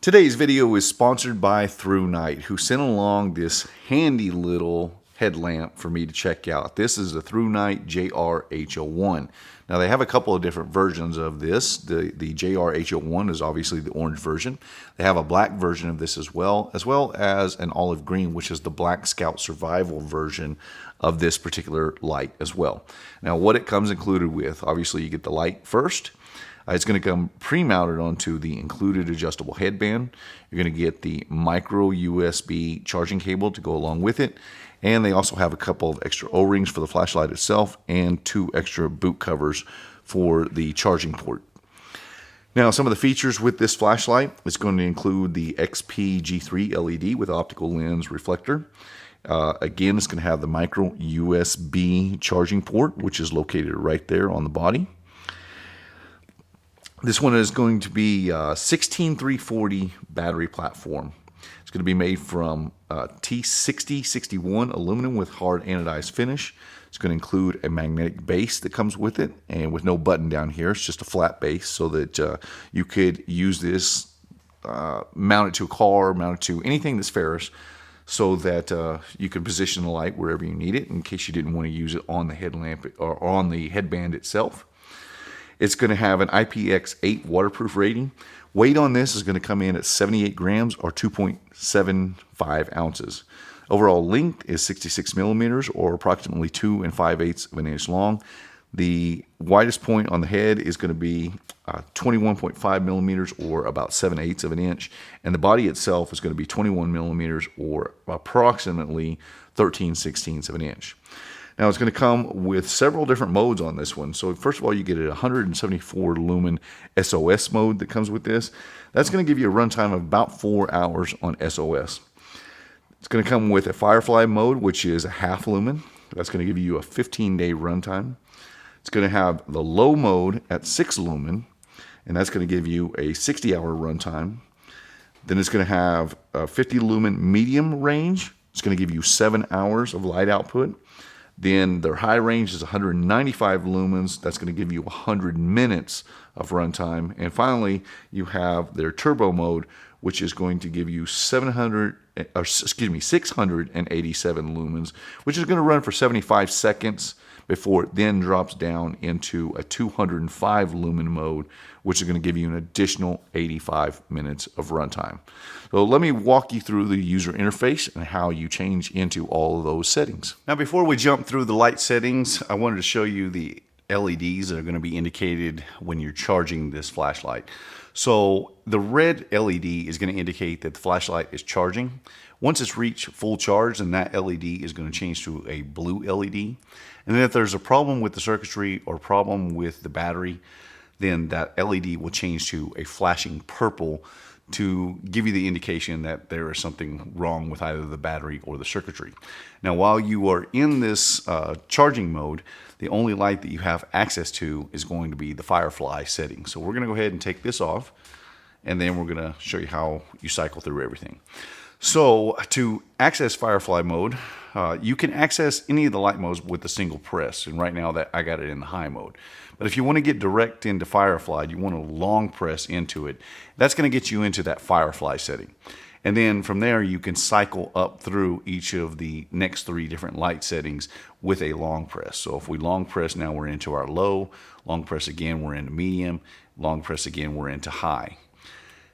Today's video is sponsored by Thrunite, who sent along this handy little headlamp for me to check out. This is the Thrunite JR H01. Now they have a couple of different versions of this. The JR H01 is obviously the orange version. They have a black version of this as well as an olive green, which is the Black Scout Survival version of this particular light as well. Now what it comes included with, obviously you get the light first. It's going to come pre-mounted onto the included adjustable headband. You're going to get the micro USB charging cable to go along with it. And they also have a couple of extra O-rings for the flashlight itself and 2 extra boot covers for the charging port. Now, some of the features with this flashlight is going to include the XP G3 LED with optical lens reflector. Again, it's going to have the micro USB charging port, which is located right there on the body. This one is going to be a 16340 battery platform. It's going to be made from T6061 aluminum with hard anodized finish. It's going to include a magnetic base that comes with it, and with no button down here. It's just a flat base so that you could use this, mount it to a car, mount it to anything that's ferrous, so that you can position the light wherever you need it in case you didn't want to use it on the headlamp or on the headband itself. It's going to have an IPX8 waterproof rating. Weight on this is going to come in at 78 grams or 2.75 ounces. Overall length is 66 millimeters or approximately 2 5/8 of an inch long. The widest point on the head is going to be 21.5 millimeters or about 7/8 of an inch. And the body itself is going to be 21 millimeters or approximately 13/16 of an inch. Now it's going to come with several different modes on this one. So first of all, you get a 174 lumen SOS mode that comes with this. That's going to give you a runtime of about 4 hours on SOS. It's going to come with a Firefly mode, which is a half lumen. That's going to give you a 15-day runtime. It's going to have the low mode at 6 lumen, and that's going to give you a 60-hour runtime. Then it's going to have a 50 lumen medium range. It's going to give you 7 hours of light output. Then their high range is 195 lumens. That's going to give you 100 minutes of runtime. And finally, you have their turbo mode, which is going to give you 687 lumens, which is going to run for 75 seconds before it then drops down into a 205 lumen mode, which is going to give you an additional 85 minutes of runtime. So let me walk you through the user interface and how you change into all of those settings. Now, before we jump through the light settings, I wanted to show you the LEDs that are going to be indicated when you're charging this flashlight. So the red LED is going to indicate that the flashlight is charging. Once it's reached full charge, then that LED is going to change to a blue LED. And then if there's a problem with the circuitry or problem with the battery, then that LED will change to a flashing purple to give you the indication that there is something wrong with either the battery or the circuitry. Now, while you are in this charging mode, the only light that you have access to is going to be the Firefly setting. So we're going to go ahead and take this off, and then we're going to show you how you cycle through everything. So to access Firefly mode, you can access any of the light modes with a single press. And right now that I got it in the high mode. But if you want to get direct into Firefly, you want to long press into it. That's going to get you into that Firefly setting. And then from there, you can cycle up through each of the next 3 different light settings with a long press. So if we long press, now we're into our low. Long press again, we're into medium. Long press again, we're into high.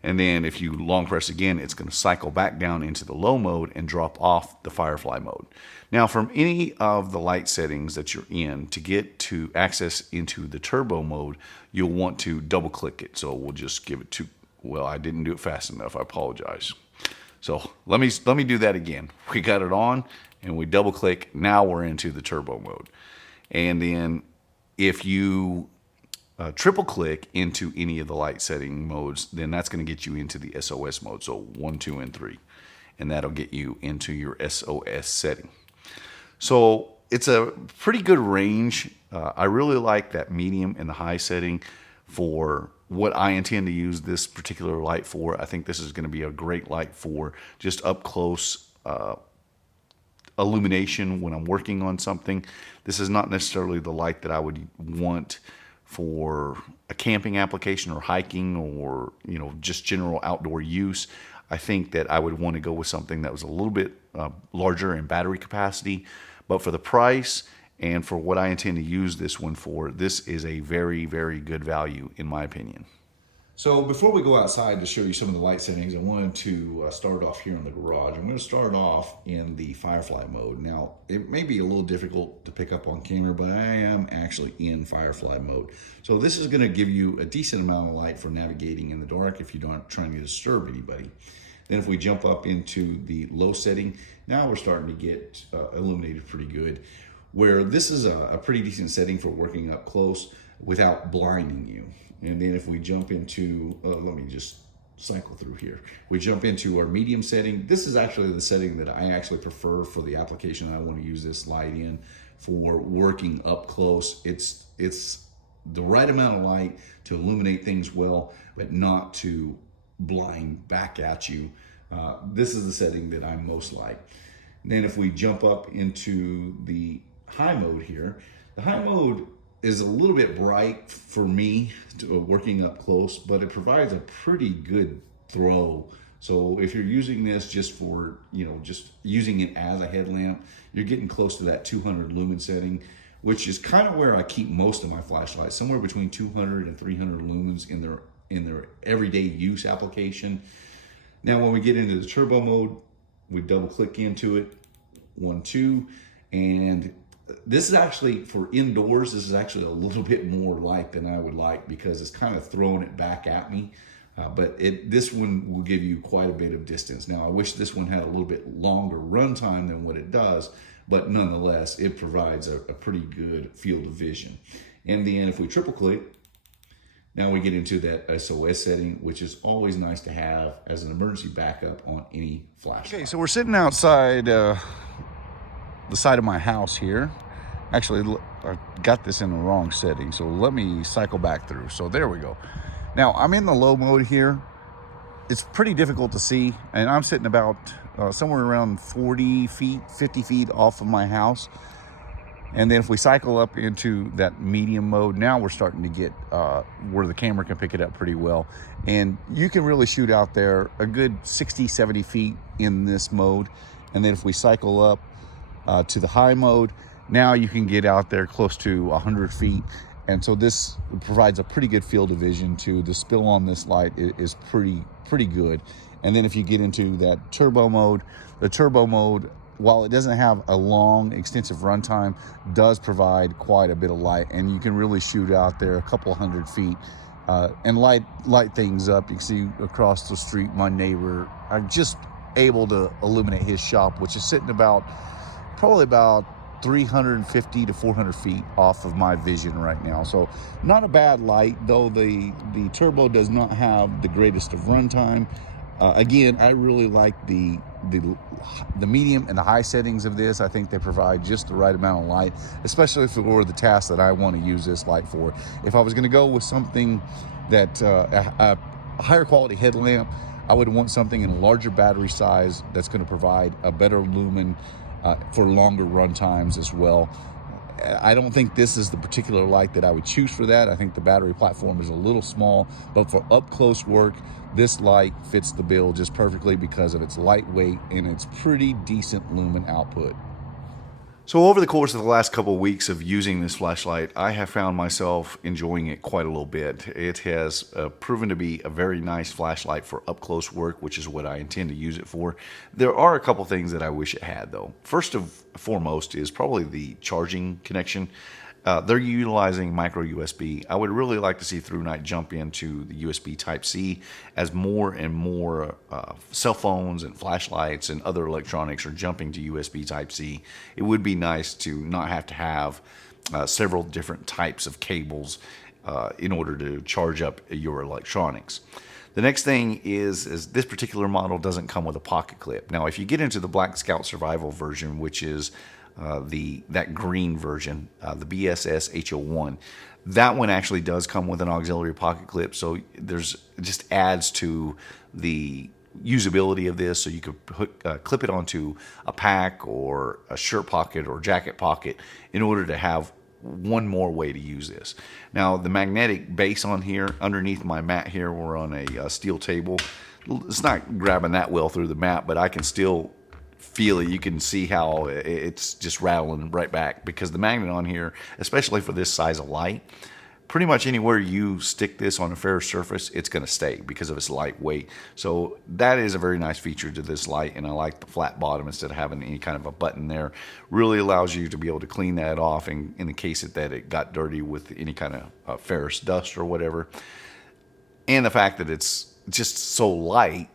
And then if you long press again, it's going to cycle back down into the low mode and drop off the Firefly mode. Now, from any of the light settings that you're in, to get to access into the turbo mode, you'll want to double click it. So we'll just give it to, well, I didn't do it fast enough. I apologize. So let me do that again. We got it on and we double click. Now we're into the turbo mode. And then if you triple click into any of the light setting modes, then that's going to get you into the SOS mode. So 1, 2, and 3. And that'll get you into your SOS setting. So it's a pretty good range. I really like that medium and the high setting for what I intend to use this particular light for. I think this is going to be a great light for just up close illumination when I'm working on something. This is not necessarily the light that I would want for a camping application or hiking or, just general outdoor use, I think that I would want to go with something that was a little bit larger in battery capacity. But for the price and for what I intend to use this one for, this is a very, very good value in my opinion. So before we go outside to show you some of the light settings, I wanted to start off here in the garage. I'm going to start off in the Firefly mode. Now, it may be a little difficult to pick up on camera, but I am actually in Firefly mode. So this is going to give you a decent amount of light for navigating in the dark if you aren't trying to disturb anybody. Then if we jump up into the low setting, now we're starting to get illuminated pretty good, where this is a pretty decent setting for working up close without blinding you. And then if we jump into, let me just cycle through here. We jump into our medium setting. This is actually the setting that I actually prefer for the application I want to use this light in for working up close. It's the right amount of light to illuminate things well, but not to blind back at you. This is the setting that I most like. And then if we jump up into the high mode here, the high mode is a little bit bright for me working up close, but it provides a pretty good throw. So if you're using this just for, just using it as a headlamp, you're getting close to that 200 lumen setting, which is kind of where I keep most of my flashlights, somewhere between 200 and 300 lumens in their everyday use application. Now, when we get into the turbo mode, we double click into it, 1, 2, and this is actually for indoors. This is actually a little bit more light than I would like because it's kind of throwing it back at me. But this one will give you quite a bit of distance. Now, I wish this one had a little bit longer runtime than what it does, but nonetheless, it provides a pretty good field of vision. And then if we triple click, now we get into that SOS setting, which is always nice to have as an emergency backup on any flashlight. Okay, so we're sitting outside the side of my house here. Actually, I got this in the wrong setting, so let me cycle back through. So there we go. Now I'm in the low mode here. It's pretty difficult to see, and I'm sitting about somewhere around 40 feet, 50 feet off of my house. And then if we cycle up into that medium mode, now we're starting to get where the camera can pick it up pretty well. And you can really shoot out there a good 60, 70 feet in this mode. And then if we cycle up to the high mode, now you can get out there close to 100 feet. And so this provides a pretty good field of vision too. The spill on this light is pretty good. And then if you get into that turbo mode, the turbo mode, while it doesn't have a long, extensive runtime, does provide quite a bit of light, and you can really shoot out there a couple hundred feet and light things up. You can see across the street, my neighbor, I'm just able to illuminate his shop, which is sitting probably about 350 to 400 feet off of my vision right now. So not a bad light, though the turbo does not have the greatest of runtime. Again, I really like the medium and the high settings of this. I think they provide just the right amount of light, especially for the task that I want to use this light for. If I was going to go with something that a higher quality headlamp, I would want something in a larger battery size that's going to provide a better lumen for longer run times as well. I don't think this is the particular light that I would choose for that. I think the battery platform is a little small, but for up close work, this light fits the bill just perfectly because of its lightweight and its pretty decent lumen output. So over the course of the last couple of weeks of using this flashlight, I have found myself enjoying it quite a little bit. It has proven to be a very nice flashlight for up close work, which is what I intend to use it for. There are a couple things that I wish it had though. First and foremost is probably the charging connection. They're utilizing micro USB. I would really like to see Thrunite jump into the USB Type-C as more and more cell phones and flashlights and other electronics are jumping to USB Type-C. It would be nice to not have to have several different types of cables in order to charge up your electronics. The next thing is this particular model doesn't come with a pocket clip. Now, if you get into the Black Scout Survival version, which is that green version, the BSS H01, that one actually does come with an auxiliary pocket clip, so it just adds to the usability of this. So you could clip it onto a pack or a shirt pocket or jacket pocket in order to have one more way to use this. Now, the magnetic base on here, underneath my mat here, we're on a steel table. It's not grabbing that well through the mat, but I can still feel it. You can see how it's just rattling right back, because the magnet on here, especially for this size of light, pretty much anywhere you stick this on a ferrous surface, it's going to stay because of its lightweight. So that is a very nice feature to this light, and I like the flat bottom instead of having any kind of a button there. Really allows you to be able to clean that off in the case that it got dirty with any kind of ferrous dust or whatever. And the fact that it's just so light,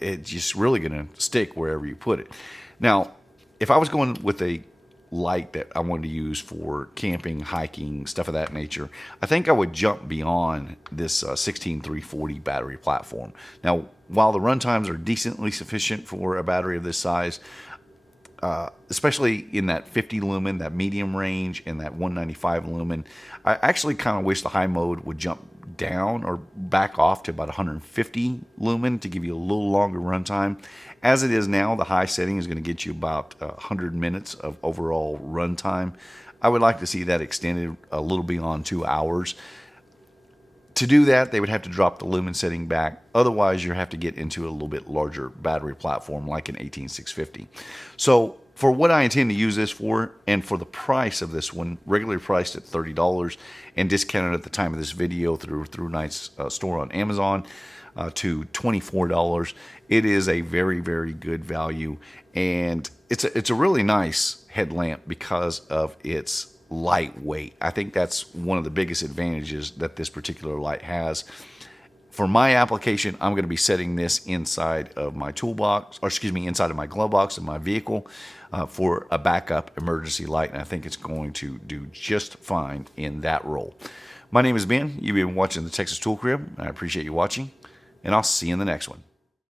it's just really going to stick wherever you put it. Now, if I was going with a light that I wanted to use for camping, hiking, stuff of that nature, I think I would jump beyond this 16340 battery platform. Now, while the runtimes are decently sufficient for a battery of this size, especially in that 50 lumen, that medium range, and that 195 lumen, I actually kind of wish the high mode would jump down or back off to about 150 lumen to give you a little longer runtime. As it is now, the high setting is going to get you about 100 minutes of overall runtime. I would like to see that extended a little beyond 2 hours. To do that, they would have to drop the lumen setting back. Otherwise, you have to get into a little bit larger battery platform like an 18650. So for what I intend to use this for, and for the price of this one, regularly priced at $30 and discounted at the time of this video through Thrunite's store on Amazon to $24, it is a very, very good value. And it's a really nice headlamp because of its lightweight. I think that's one of the biggest advantages that this particular light has. For my application, I'm going to be setting this inside of my toolbox, or excuse me, inside of my glove box of my vehicle for a backup emergency light, and I think it's going to do just fine in that role. My name is Ben. You've been watching the Texas Tool Crib. I appreciate you watching, and I'll see you in the next one.